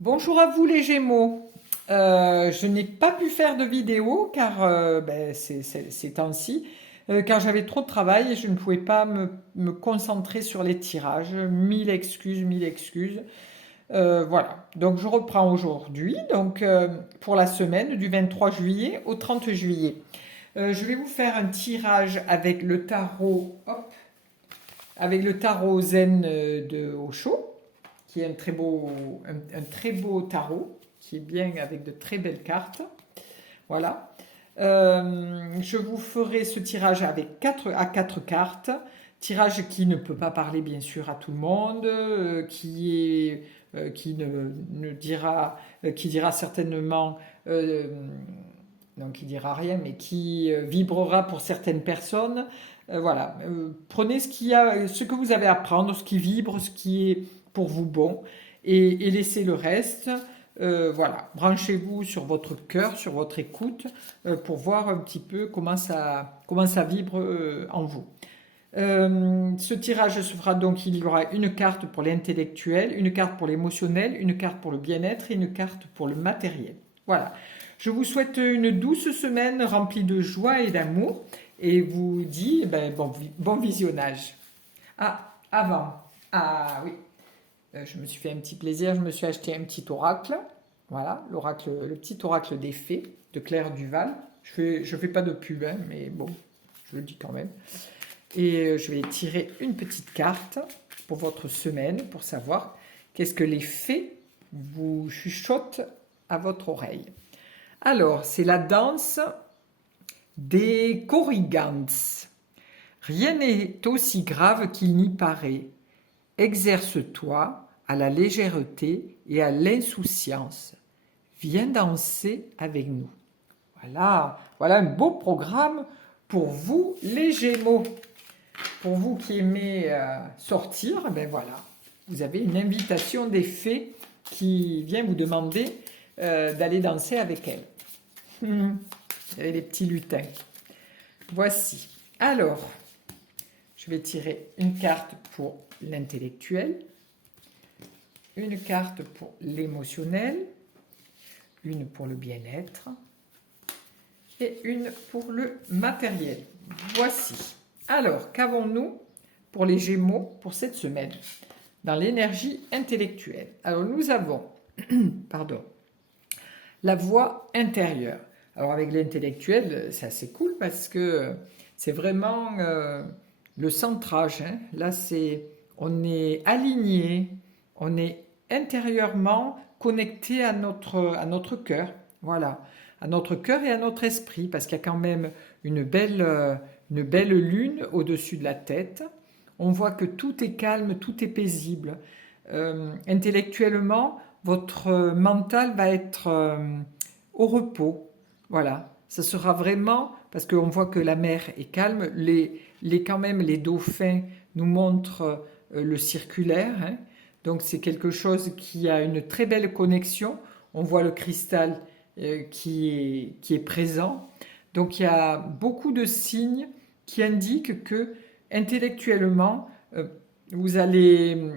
Bonjour à vous les Gémeaux. Je n'ai pas pu faire de vidéo car ces temps-ci, car j'avais trop de travail et je ne pouvais pas me concentrer sur les tirages. Mille excuses, mille excuses. Voilà. Donc je reprends aujourd'hui, pour la semaine du 23 juillet au 30 juillet. Je vais vous faire un tirage avec le tarot, hop, avec le tarot Zen de Osho, qui est un très beau tarot, qui est bien avec de très belles cartes. Voilà. Je vous ferai ce tirage avec 4 à 4 cartes. Tirage qui ne peut pas parler bien sûr à tout le monde, qui ne dira, qui dira certainement, non, qui dira rien, mais qui vibrera pour certaines personnes. Voilà. Prenez ce que vous avez à prendre, ce qui vibre, ce qui est pour vous bon, et laissez le reste. Voilà, branchez-vous sur votre cœur, sur votre écoute, pour voir un petit peu comment ça vibre en vous. Ce tirage se fera donc, il y aura une carte pour l'intellectuel, une carte pour l'émotionnel, une carte pour le bien-être et une carte pour le matériel. Voilà. Je vous souhaite une douce semaine remplie de joie et d'amour et vous dis bon visionnage. Ah, avant. Ah oui, je me suis fait un petit plaisir, je me suis acheté un petit oracle. Voilà, l'oracle, le petit oracle des fées de Claire Duval. Je fais pas de pub, hein, mais bon, je le dis quand même. Et je vais tirer une petite carte pour votre semaine pour savoir qu'est-ce que les fées vous chuchotent à votre oreille. Alors, c'est la danse des corrigans. Rien n'est aussi grave qu'il n'y paraît. Exerce-toi à la légèreté et à l'insouciance. Viens danser avec nous. Voilà, voilà un beau programme pour vous les Gémeaux. Pour vous qui aimez sortir, ben voilà, vous avez une invitation des fées qui vient vous demander d'aller danser avec elles. Vous avez les petits lutins. Voici. Alors, je vais tirer une carte pour l'intellectuel, une carte pour l'émotionnel, une pour le bien-être et une pour le matériel. Voici. Alors, qu'avons-nous pour les Gémeaux pour cette semaine dans l'énergie intellectuelle? Alors, nous avons, pardon, la voix intérieure. Alors, avec l'intellectuel, c'est assez cool parce que c'est vraiment le centrage. Hein. Là, on est aligné, on est intérieurement connecté à notre cœur. Voilà, à notre cœur et à notre esprit, parce qu'il y a quand même une belle lune au-dessus de la tête. On voit que tout est calme, tout est paisible. Intellectuellement, votre mental va être au repos. Voilà, ça sera vraiment, parce qu'on voit que la mer est calme, quand même les dauphins nous montrent le circulaire, hein. Donc c'est quelque chose qui a une très belle connexion. On voit le cristal qui est présent. Donc il y a beaucoup de signes qui indiquent que intellectuellement, vous allez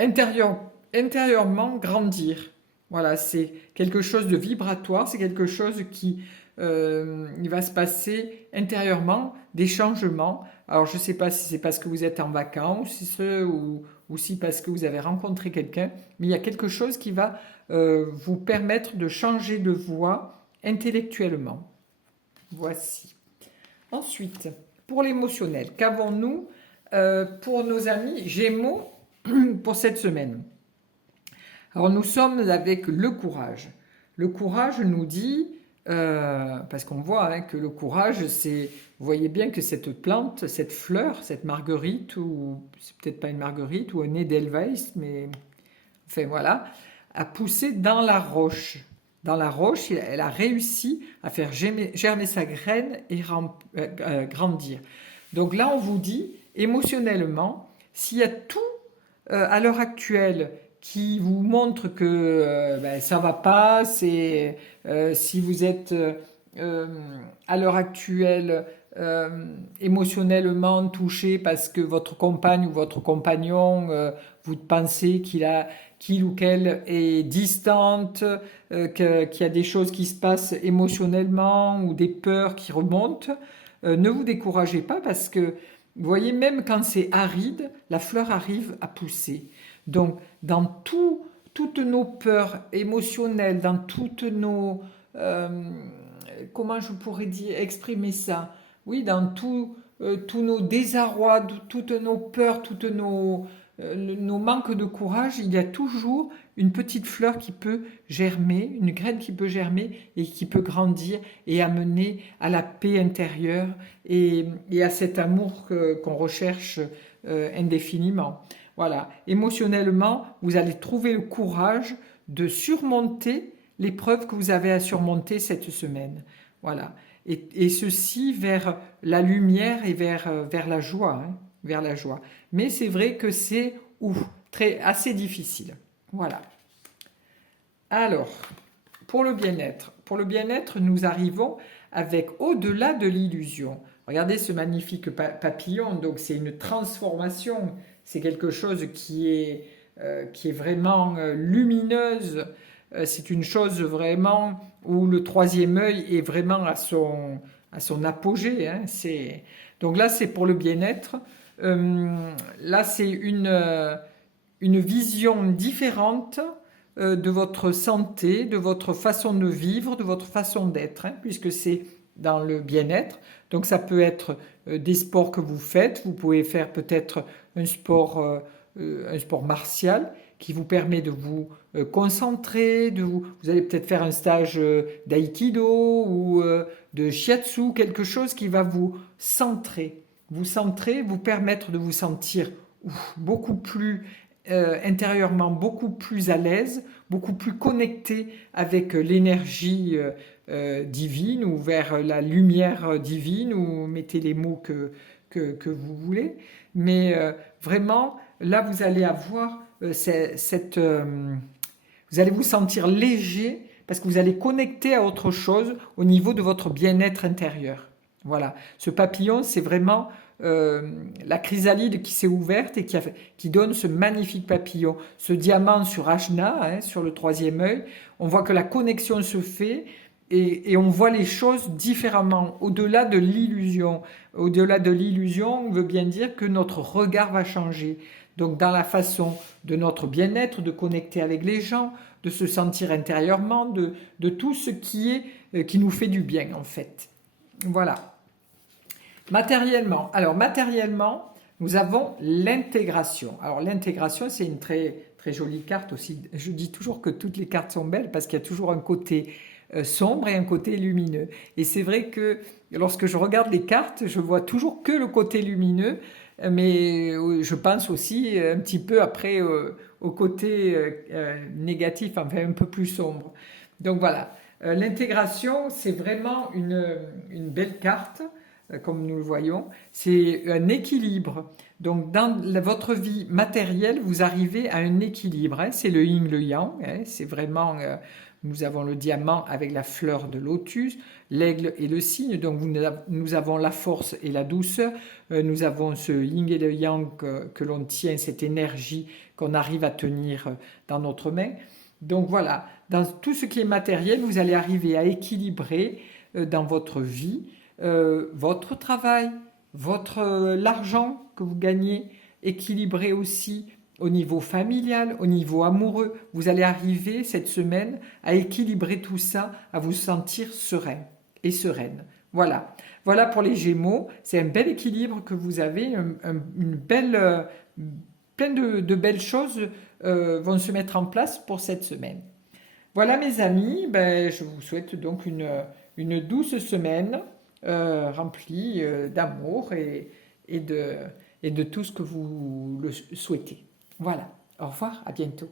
intérieurement grandir. Voilà, c'est quelque chose de vibratoire, c'est quelque chose qui il va se passer intérieurement, des changements. Alors je ne sais pas si c'est parce que vous êtes en vacances ou si parce que vous avez rencontré quelqu'un, mais il y a quelque chose qui va vous permettre de changer de voie intellectuellement. Voici. Ensuite, pour l'émotionnel, qu'avons-nous pour nos amis Gémeaux pour cette semaine? Alors nous sommes avec le courage. Le courage nous dit, parce qu'on voit hein, que le courage, c'est, vous voyez bien que cette plante, cette fleur, cette marguerite, ou c'est peut-être pas une marguerite, ou un Edelweiss, mais enfin voilà, a poussé dans la roche. Dans la roche, elle a réussi à faire germer sa graine et grandir. Donc là, on vous dit, émotionnellement, s'il y a tout à l'heure actuelle qui vous montre que ça va pas, si vous êtes à l'heure actuelle émotionnellement touché parce que votre compagne ou votre compagnon, vous pensez qu'il ou qu'elle est distante, qu'il y a des choses qui se passent émotionnellement ou des peurs qui remontent, ne vous découragez pas parce que, vous voyez, même quand c'est aride, la fleur arrive à pousser. Donc, dans toutes nos peurs émotionnelles, dans toutes nos... euh, comment je pourrais dire, exprimer ça? Oui, dans tous nos désarrois, toutes nos peurs, toutes nos manques de courage, il y a toujours une petite fleur qui peut germer, une graine qui peut germer et qui peut grandir et amener à la paix intérieure et à cet amour qu'on recherche indéfiniment. Voilà, émotionnellement, vous allez trouver le courage de surmonter l'épreuve que vous avez à surmonter cette semaine. Voilà. Et ceci vers la lumière et vers la joie, hein, vers la joie. Mais c'est vrai que c'est assez difficile. Voilà. Alors, pour le bien-être, nous arrivons avec au-delà de l'illusion. Regardez ce magnifique papillon. Donc, c'est une transformation. C'est quelque chose qui est vraiment lumineuse. C'est une chose vraiment où le troisième œil est vraiment à son apogée. Hein. Donc là, c'est pour le bien-être. Là, c'est une vision différente de votre santé, de votre façon de vivre, de votre façon d'être, hein, puisque c'est dans le bien-être. Donc ça peut être des sports que vous faites. Vous pouvez faire peut-être un sport martial qui vous permet de vous concentrer, vous allez peut-être faire un stage d'aïkido ou de shiatsu, quelque chose qui va vous centrer, vous permettre de vous sentir beaucoup plus intérieurement, beaucoup plus à l'aise, beaucoup plus connecté avec l'énergie divine ou vers la lumière divine, ou mettez les mots que vous voulez. Mais vraiment, là, vous allez avoir vous allez vous sentir léger parce que vous allez connecter à autre chose au niveau de votre bien-être intérieur. Voilà. Ce papillon, c'est vraiment la chrysalide qui s'est ouverte et qui donne ce magnifique papillon. Ce diamant sur Ajna, hein, sur le troisième œil, on voit que la connexion se fait et on voit les choses différemment, au-delà de l'illusion. Au-delà de l'illusion, on veut bien dire que notre regard va changer. Donc dans la façon de notre bien-être, de connecter avec les gens, de se sentir intérieurement, de tout ce qui nous fait du bien en fait. Voilà. Matériellement, nous avons l'intégration. Alors l'intégration, c'est une très, très jolie carte aussi. Je dis toujours que toutes les cartes sont belles parce qu'il y a toujours un côté sombre et un côté lumineux. Et c'est vrai que lorsque je regarde les cartes, je vois toujours que le côté lumineux, mais je pense aussi un petit peu après au côté négatif, enfin un peu plus sombre. Donc voilà, l'intégration, c'est vraiment une belle carte, comme nous le voyons. C'est un équilibre. Donc dans votre vie matérielle, vous arrivez à un équilibre. Hein. C'est le yin, le yang. Hein. C'est vraiment... nous avons le diamant avec la fleur de lotus, l'aigle et le cygne, donc nous avons la force et la douceur, nous avons ce yin et le yang que l'on tient, cette énergie qu'on arrive à tenir dans notre main. Donc voilà, dans tout ce qui est matériel, vous allez arriver à équilibrer dans votre vie, votre travail, l'argent que vous gagnez, équilibrer aussi au niveau familial, au niveau amoureux. Vous allez arriver cette semaine à équilibrer tout ça, à vous sentir serein et sereine. Voilà. Voilà pour les Gémeaux. C'est un bel équilibre que vous avez, une belle, plein de belles choses vont se mettre en place pour cette semaine. Voilà mes amis, je vous souhaite donc une douce semaine remplie d'amour et de tout ce que vous le souhaitez. Voilà, au revoir, à bientôt.